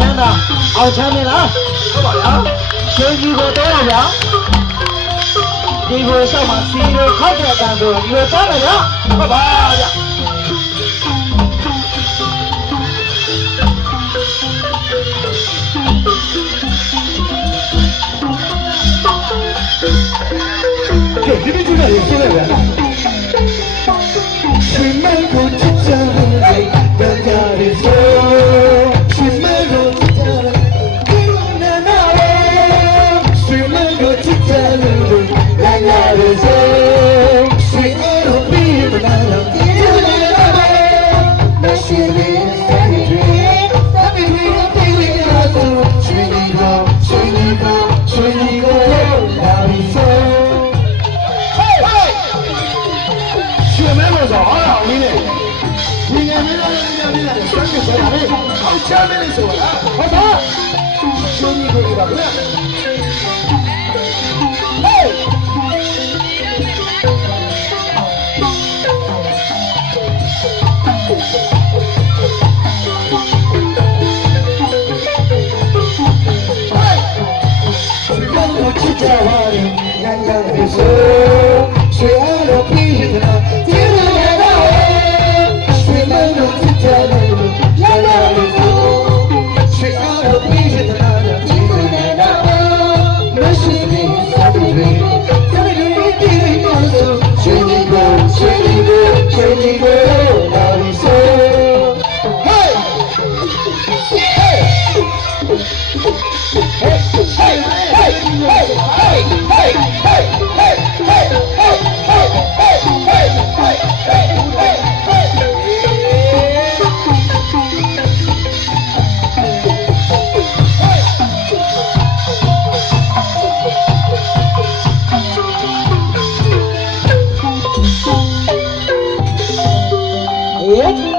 ချမ်းသာအောင်ချမ်းမလားဟုတ်ပါလားရှင်ကြီးကိုတော့ဗျာဒီကိုဆောက်မှာစီရိုခောက်တဲ့အတန်ကိုဒီလိုသွားမယ်ဗျာဟုတ်ပါဗျာကဲဒီလိုကြည့်လိုက်ရှင်းလိုက်ဗျာရှင်မကိုချစ်ချင်တယ်ဒါကြရစို့ရှင်မကိုချစ်ချင်တယ်ဒီလိုနာနာရှင်မကိုချစ်ချင်တယ်ဒါကြရစို့ရှင်မကိုပြီးမလာတော့ဒီလိုနာနာမရှိသေးတဲ့တွေသဘီရီပြေးရတော့ရှင်ဒီကိုရှင်ဒီကိုရှင်ဒီကိုလာပြီးစို့ရှင်မဲလို့ဆိုဟောတာဦးလေးနဲ့ဒီငယ်မင်းတို့လည်းညမင်းလည်းဆွမ်းပြဆိုတာလေဟောချမ်းမင်းလို့ဆိုတာဟုတ်ပါရှင်ကြီးကိုပါဗျာဟေးချစ်ကြပါရင်ငန်းငန်းလေးဆိုဆွေအားလို့ပြီးနေတာဒီလိုရတော့ဆွေမလို့ချစ်ကြတယ်လာလာလေးဆိုဆွေအားလို့ပြီးနေတာဒီလိုရတော့မရှိသေးစားပြီးဒီလိုရတော့ဆွေဒီကိုဆွေဒီကိုဆွေဒီကိုလာပြီးဆိုဟေးYep.